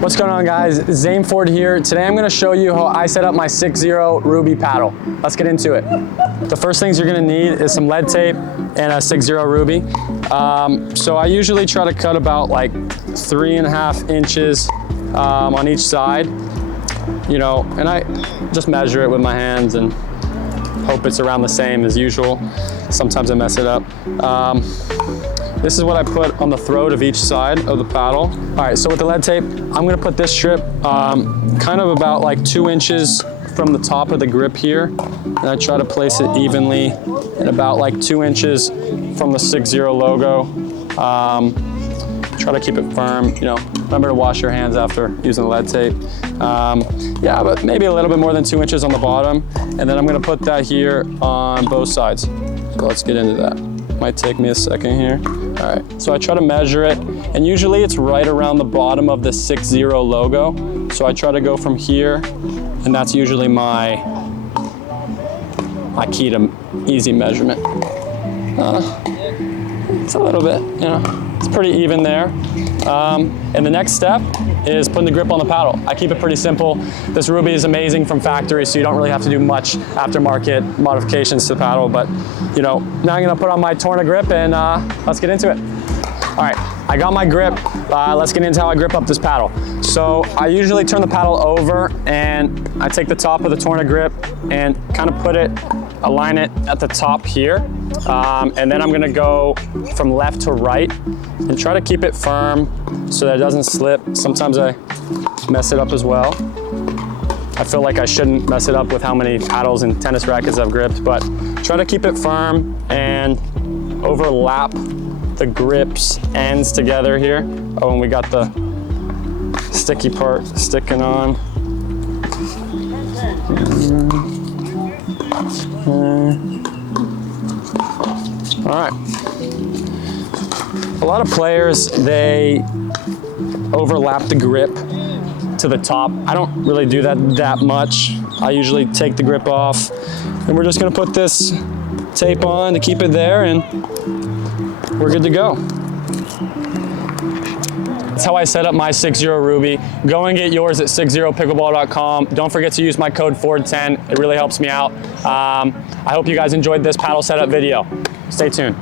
What's going on, guys? Zane here. Today I'm going to show you how I set up my 6-0 Ruby paddle. Let's get into it. The first things you're going to need is some lead tape and a 6-0 Ruby. So I usually try to cut about like 3.5 inches on each side, you know, and I just measure it with my hands and hope it's around the same as usual. Sometimes I mess it up. This is what I put on the throat of each side of the paddle. All right, so with the lead tape, I'm gonna put this strip kind of about like 2 inches from the top of the grip here. And I try to place it evenly and about like 2 inches from the 6-0 logo. Try to keep it firm, you know. Remember to wash your hands after using the lead tape. Yeah, but maybe a little bit more than 2 inches on the bottom. And then I'm gonna put that here on both sides. So let's get into that. Might take me a second here. All right, so I try to measure it, and usually it's right around the bottom of the 6-0 logo. So I try to go from here, and that's usually my key to easy measurement. It's a little bit, you know, it's pretty even there. And the next step is putting the grip on the paddle. I keep it pretty simple. This Ruby is amazing from factory, so you don't really have to do much aftermarket modifications to the paddle. But, you know, now I'm gonna put on my Torna grip and let's get into it. All right, I got my grip. Let's get into how I grip up this paddle. So I usually turn the paddle over and I take the top of the Torna grip and kind of align it at the top here. And then I'm gonna go from left to right and try to keep it firm so that it doesn't slip. Sometimes I mess it up as well. I feel like I shouldn't mess it up with how many paddles and tennis rackets I've gripped, but try to keep it firm and overlap the grips ends together here. Oh, and we got the sticky part sticking on. All right. A lot of players, they overlap the grip to the top. I don't really do that much. I usually take the grip off, and we're just gonna put this tape on to keep it there, and we're good to go. That's how I set up my 6-0 Ruby. Go and get yours at 60pickleball.com. Don't forget to use my code FORD10. It really helps me out. I hope you guys enjoyed this paddle setup video. Stay tuned.